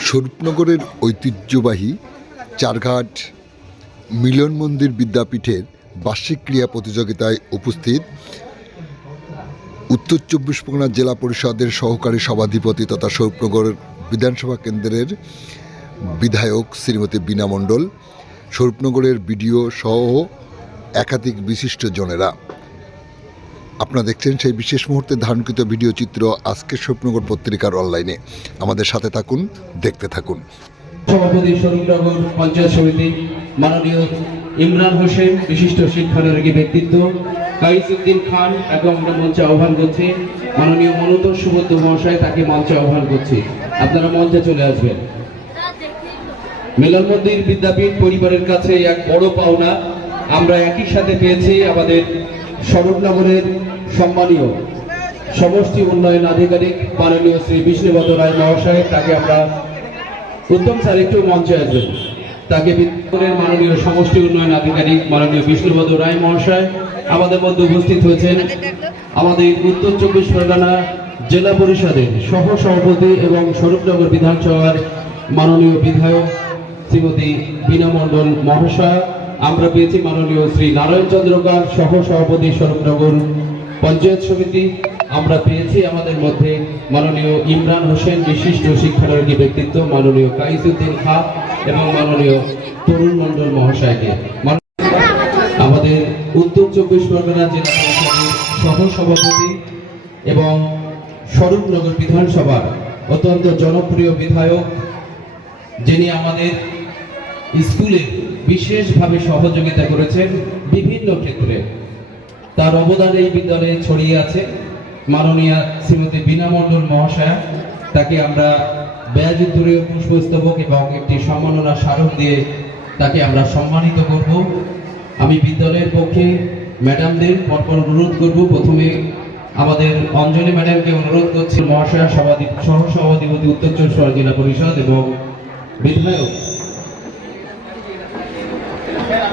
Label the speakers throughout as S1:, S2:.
S1: স্বরূপনগরের ঐতিহ্যবাহী চারঘাট মিলন মন্দির বিদ্যাপীঠের বার্ষিক ক্রীড়া প্রতিযোগিতায় উপস্থিত উত্তর চব্বিশ পরগনা জেলা পরিষদের সহকারী সভাধিপতি তথা স্বরূপনগর বিধানসভা কেন্দ্রের বিধায়ক শ্রীমতী বীণা মণ্ডল, স্বরূপনগরের বিডিও সহ একাধিক বিশিষ্ট জনেরা। আপনারা দেখছেন সেই বিশেষ মুহূর্তে ধারণকৃত ভিডিও চিত্র আজকের স্বপ্নগর পত্রিকার অনলাইনে। আমাদের সাথে থাকুন, দেখতে থাকুন।
S2: সভাপতি শরীরনগর পঞ্চায়েত সমিতি মাননীয় ইমরান হোসেন, বিশিষ্ট শিক্ষানুরাগী ব্যক্তিত্ব কাইসুদ্দিন খান এবং আমরা মঞ্চে আহ্বান করছি। মাননীয় মনোতর সুবদ্ধ মহাশয় তাকে মঞ্চে আহ্বান করছি। আপনারা মঞ্চে চলে আসবেন। মিলন মন্দির বিদ্যাপীঠ পরিবারের কাছে এক বড় পাওনা। আমরা একই সাথে পেয়েছি আমাদের স্বরূপনগরের সম্মানীয় সমষ্টি উন্নয়ন আধিকারিক মাননীয় শ্রী বিষ্ণুপদ রায় মহাশয়, তাকে আমরা উত্তম স্যার একটু মঞ্চে আসবেন। তাকে বিদ্যালয়ের মাননীয় সমষ্টি উন্নয়ন আধিকারিক মাননীয় বিষ্ণুপদ রায় মহাশয়, আমাদের মধ্যে উপস্থিত হয়েছেন আমাদের উত্তর চব্বিশ পরগনা জেলা পরিষদের সহ সভাপতি এবং স্বরূপনগর বিধানসভার মাননীয় বিধায়ক শ্রীমতী বীণা মণ্ডল মহাশয়। আমরা পেয়েছি মাননীয় শ্রী নারায়ণ চন্দ্রকার সহ সভাপতি স্বরূপনগর পঞ্চায়েত সমিতি। আমরা পেয়েছি আমাদের মধ্যে মাননীয় ইমরান হোসেন, বিশিষ্ট শিক্ষানুরাগী ব্যক্তিত্ব, মাননীয় কাইসুদ্দিন খা এবং মাননীয় তরুণ মণ্ডল মহাশয়কে। আমাদের উত্তর চব্বিশ পরগনা জেলা পরিষদের সহ সভাপতি এবং স্বরূপনগর বিধানসভার অত্যন্ত জনপ্রিয় বিধায়ক, যিনি আমাদের স্কুলে বিশেষভাবে সহযোগিতা করেছেন বিভিন্ন ক্ষেত্রে। তার অবদান এই বিদ্যালয়ে ছড়িয়ে আছে। মাননীয়া শ্রীমতী মণ্ডল মহাশয়া, তাকে আমরা ব্যয়যুদ্ধরীয় পুষ্পস্তবক এবং একটি সম্মাননা স্মারক দিয়ে তাকে আমরা সম্মানিত করব। আমি বিদ্যালয়ের পক্ষে ম্যাডামদের পরপর অনুরোধ করব। প্রথমে আমাদের অঞ্জলি ম্যাডামকে অনুরোধ করছি। মহাশয়া সভাধি সহ সভাধিপতি উত্তর চব্বিশ পরগনা পরিষদ এবং বিধায়ক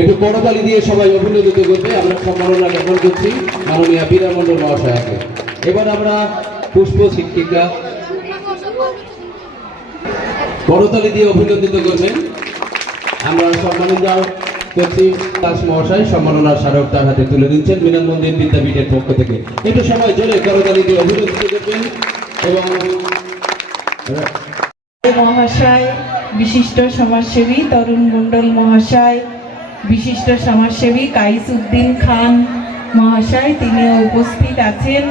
S2: একটু করতালি দিয়ে সবাই অভিনন্দিত করবে। আমরা সম্মাননা জ্ঞাপন করছি মাননীয় বীণা মণ্ডল মহাশয়াকে। এবার আমরা পুষ্প শিক্ষিকা করতালি দিয়ে অভিনন্দিত করবেন আমরা সম্মানিত করছি দাস মহাশয়। সম্মাননার স্মারক তার হাতে তুলে দিচ্ছেন মিলন মন্দির বিদ্যাপীঠের পক্ষ থেকে। একটু সময় জোরে করতালি দিয়ে অভিনন্দিত করবেন এবং
S3: মহাশয়, বিশিষ্ট সমাজসেবী তরুণ মণ্ডল মহাশয় বিশিষ্ট সমাজসেবী কাইস উদ্দিন খান মহাশয়, তিনিও উপস্থিত আছেন।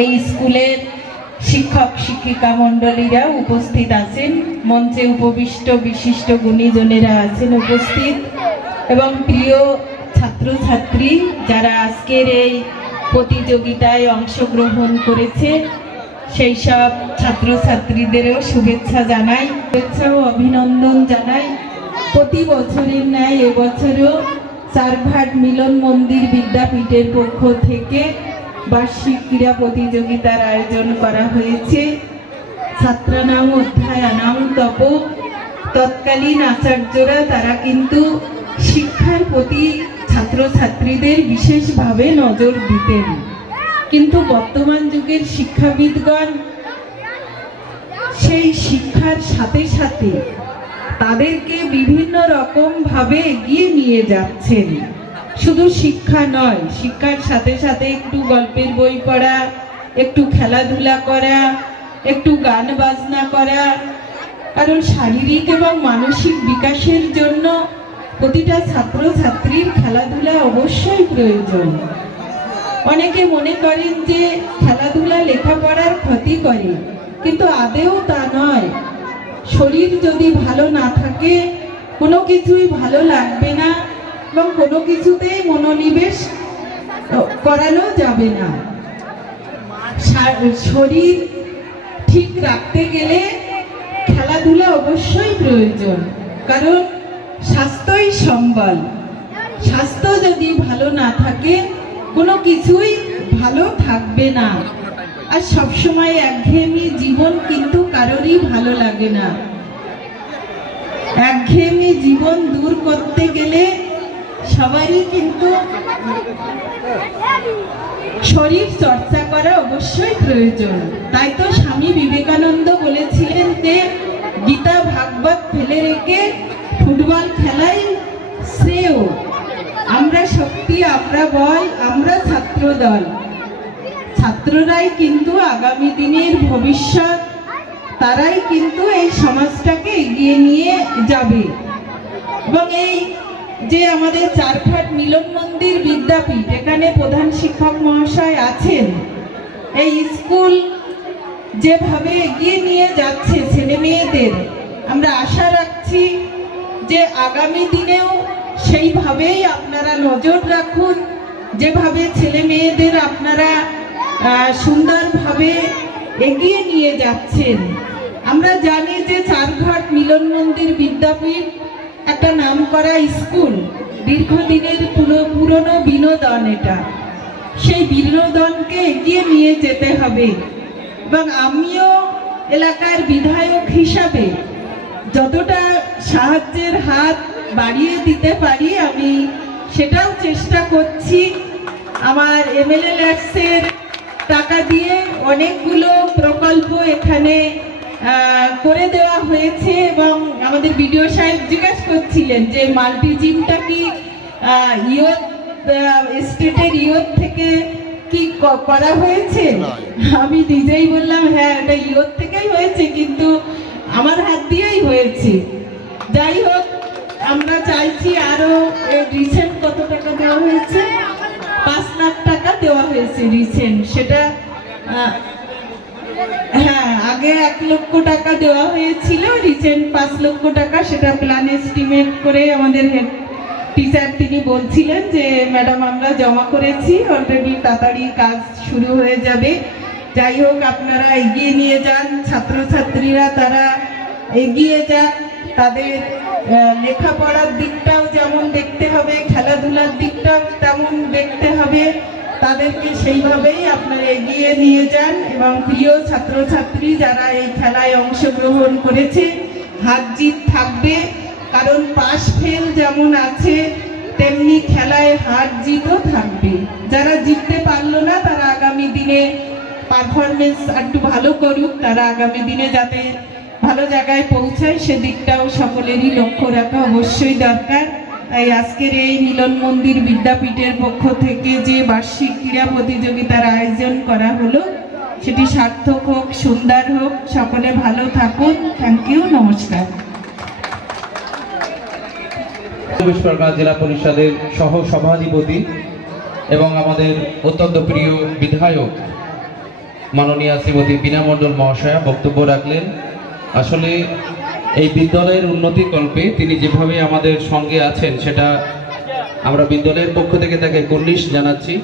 S3: এই স্কুলের শিক্ষক শিক্ষিকা মণ্ডলীরা উপস্থিত আছেন। মঞ্চে উপবিষ্ট বিশিষ্ট গুণীজনেরা আছেন উপস্থিত। এবং প্রিয় ছাত্রছাত্রী যারা আজকের এই প্রতিযোগিতায় অংশগ্রহণ করেছে, সেই সব ছাত্রছাত্রীদেরও শুভেচ্ছা জানাই, শুভেচ্ছা ও অভিনন্দন জানাই। প্রতি বছরের ন্যায় এবছরও চারঘাট মিলন মন্দির বিদ্যাপীঠের পক্ষ থেকে বার্ষিক ক্রীড়া প্রতিযোগিতার আয়োজন করা হয়েছে। ছাত্রানাম অধ্যায়ানাম তপ, তৎকালীন আচার্যরা তারা কিন্তু শিক্ষার প্রতি ছাত্রছাত্রীদের বিশেষভাবে নজর দিতেন। কিন্তু বর্তমান যুগের শিক্ষাবিদগণ সেই শিক্ষার সাথে সাথে তাদেরকে বিভিন্ন রকম ভাবে এগিয়ে নিয়ে যাচ্ছেন। শুধু শিক্ষা নয়, শিক্ষার সাথে সাথে একটু গল্পের বই পড়া, একটু খেলাধুলা করা, একটু গান বাজনা করা। কারণ শারীরিক এবং মানসিক বিকাশের জন্য প্রতিটা ছাত্রছাত্রীর খেলাধুলা অবশ্যই প্রয়োজন। অনেকে মনে করেন যে খেলাধুলা লেখাপড়ার ক্ষতি করে, কিন্তু আদেও তা নয়। শরীর যদি ভালো না থাকে, কোনো কিছুই ভালো লাগবে না এবং কোনো কিছুতেই মনোনিবেশ করানো যাবে না। শরীর ঠিক রাখতে গেলে খেলাধুলা অবশ্যই প্রয়োজন, কারণ স্বাস্থ্যই সম্বল। স্বাস্থ্য যদি ভালো না থাকে, কোনো কিছুই ভালো থাকবে না। আর সবসময় একঘেয়েমি জীবন কিন্তু কারোরই ভালো লাগে না। একঘেয়েমি জীবন দূর করতে গেলে সবারই কিন্তু শরীর চর্চা করা অবশ্যই প্রয়োজন। তাই তো স্বামী বিবেকানন্দ বলেছিলেন যে, গীতা ভাগবত ফেলে রেখে ফুটবল খেলাই শ্রেয়। আমরা শক্তি, আমরা বল, আমরা ছাত্র দল ছাত্ররাই কিন্তু আগামী দিনের ভবিষ্যৎ, তারাই কিন্তু এই সমাজটাকে এগিয়ে নিয়ে যাবে। এবং এই যে আমাদের চারঘাট মিলন মন্দির বিদ্যাপীঠ, এখানে প্রধান শিক্ষক মহাশয় আছেন, এই স্কুল যেভাবে এগিয়ে নিয়ে যাচ্ছে ছেলে মেয়েদের আমরা আশা রাখছি যে আগামী দিনেও সেইভাবেই আপনারা নজর রাখুন, যেভাবে ছেলে মেয়েদের আপনারা সুন্দরভাবে এগিয়ে নিয়ে যাচ্ছেন। আমরা জানি যে চারঘাট মিলন মন্দির বিদ্যাপীঠ একটা নামকরা স্কুল, দীর্ঘদিনের পুরো- পুরনো বিনোদন এটা। সেই বিনোদনকে এগিয়ে নিয়ে যেতে হবে। এবং আমিও এলাকার বিধায়ক হিসাবে যতটা সাহায্যের হাত বাড়িয়ে দিতে পারি, আমি সেটাও চেষ্টা করছি। আমার এমএলএ ল্যাক্সের টাকা দিয়ে অনেকগুলো প্রকল্প এখানে করে দেওয়া হয়েছে এবং আমাদের বিডিও সাহেব জিজ্ঞাসা করছিলেন যে মাল্টি জিমটা কি ইয়ত স্টেটের ইয়ত থেকে কি করা হয়েছে? আমি নিজেই বললাম হ্যাঁ এটা ইয়ত থেকেই হয়েছে কিন্তু আমার হাত দিয়েই হয়েছে। যাই হোক আমরা চাইছি আরও রিসেন্ট কত টাকা দেওয়া হয়েছে? পাঁচ লাখ টাকা দেওয়া হয়েছে রিসেন্ট সেটা হ্যাঁ আগে এক লক্ষ টাকা দেওয়া হয়েছিল রিসেন্ট পাঁচ লক্ষ টাকা। সেটা প্ল্যান এস্টিমেট করে আমাদের হেড টিচার তিনি বলছিলেন যে ম্যাডাম আমরা জমা করেছি অলরেডি তাড়াতাড়ি কাজ শুরু হয়ে যাবে। যাই হোক, আপনারা এগিয়ে নিয়ে যান। ছাত্রছাত্রীরা তারা এগিয়ে যাক। তাদের লেখাপড়ার দিকটাও যেমন দেখতে হবে, খেলাধুলার দিকটাও তেমন দেখতে হবে। তাদেরকে সেইভাবেই আপনারা এগিয়ে নিয়ে যান এবং প্রিয় ছাত্রছাত্রী যারা এই খেলায় অংশগ্রহণ করেছে হার জিত থাকবে। কারণ পাশ ফেল যেমন আছে, তেমনি খেলায় হার জিতও থাকবে। যারা জিততে পারল না, তারা আগামী দিনে পারফরমেন্স একটু ভালো করুক, তারা আগামী দিনে যাতে ভালো জায়গায় পৌঁছায় সেদিকটাও সকলেরই লক্ষ্য রাখা অবশ্যই দরকার। তাই আজকের এই মিলন মন্দির বিদ্যাপীঠের পক্ষ থেকে যে বার্ষিক ক্রীড়া প্রতিযোগিতার আয়োজন করা হলো, সেটি সার্থক হোক, সুন্দর হোক, সকলে ভালো থাকুন। থ্যাংক ইউ নমস্কার।
S2: চব্বিশ পরগনা জেলা পরিষদের সহ সভাধিপতি এবং আমাদের অত্যন্ত প্রিয় বিধায়ক মাননীয় শ্রীমতী বীণা মণ্ডল মহাশয়া বক্তব্য রাখলেন। আসলে এই বিদ্যালয়ের উন্নতি কল্পে তিনি যেভাবে আমাদের সঙ্গে আছেন, সেটা আমরা বিদ্যালয়ের পক্ষ থেকে তাকে কুর্নিশ জানাচ্ছি।